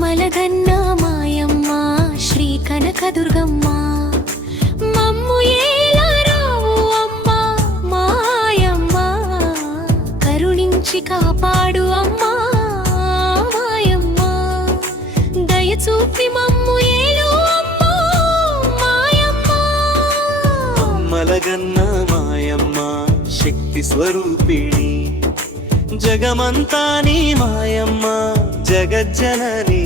మలగన్న మాయమ్మ శ్రీ కనకదుర్గమ్మ. మమ్ము ఏలా రావు అమ్మ మాయమ్మ. కరుణించి కాపాడు అమ్మ మాయమ్మ. దయచూపి మమ్ము ఏలు అమ్మ మాయమ్మ. మలగన్న మాయమ్మ శక్తి స్వరూపిణి. జగమంతా నీ మాయమ్మ. జగజ్జనని.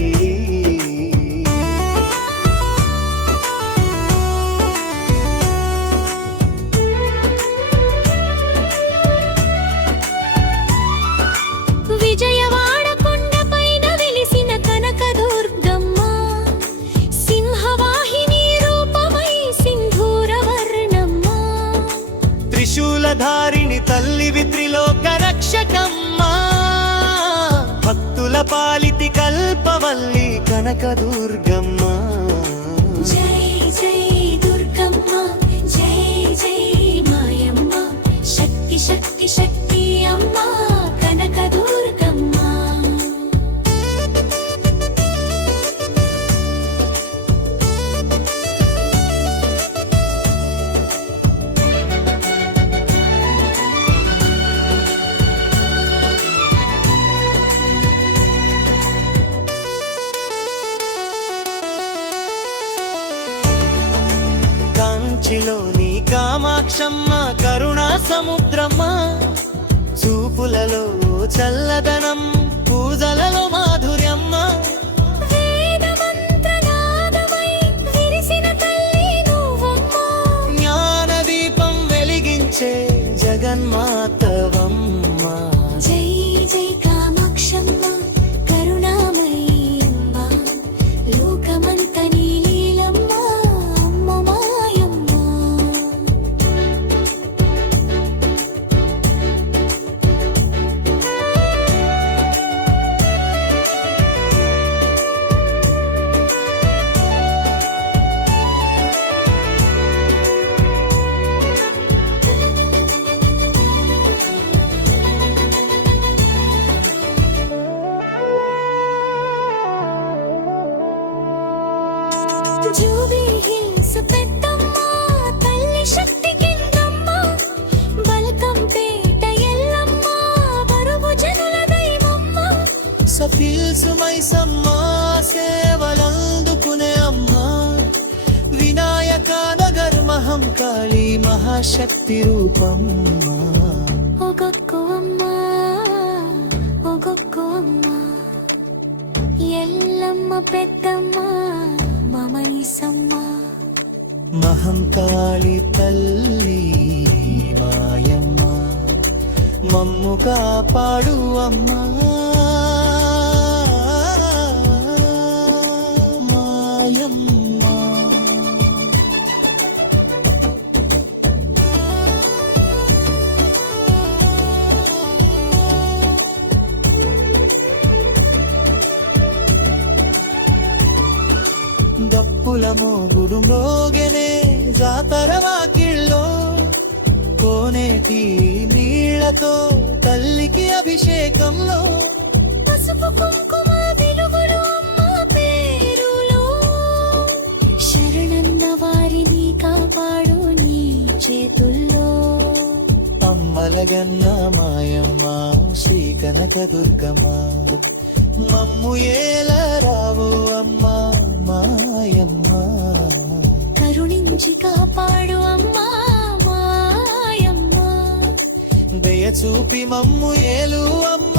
విజయవాడ కొండపైన వెలిసిన కనకదుర్గమ్మ సింహవాహిని రూపమై సింధూర వర్ణమ్మ త్రిశూలధారిణి తల్లివి త్రిలోక రక్షకమ్మ భక్తుల పాలితి కల్పవల్లి కనకదుర్గమ్మ. జై జై. కాంచిలోని కామాక్షమ్మ కరుణా సముద్రమ్మ. చూపులలో చల్లదనం పూజలలో మాధుర్యమ్మ. వెలిగించే జగన్మాతవమ్మ సఫిల్సు మైసమ్మ సేవలందుకునే అమ్మ. వినాయక నగర్ మహం కాళీ మహాశక్తి రూపమ్మ. ఒగొక్కో అమ్మ ఒగొక్కో అమ్మ. ఎల్లమ్మ పెద్దమ్మ అహంకాళి తల్లి మాయమ్మ. మమ్ము కాపాడు అమ్మా. మోగుడు మ్రోగెనే జాతర వాకిళ్ళో కోనేటి నీళ్ళతో తల్లికి అభిషేకంలో. పసుపు కుంకుమ వెలుగులు పేరులో. శరణన్న వారిని కాపాడు నీ చేతుల్లో. అమ్మలగన్న మాయమ్మ శ్రీ కనక దుర్గమ్మ మమ్ము ఏల రావు అమ్మ. మాయమ్మ. కరుణించి కాపాడు అమ్మా మాయమ్మ. దయ చూపి మమ్ము ఏలు అమ్మ.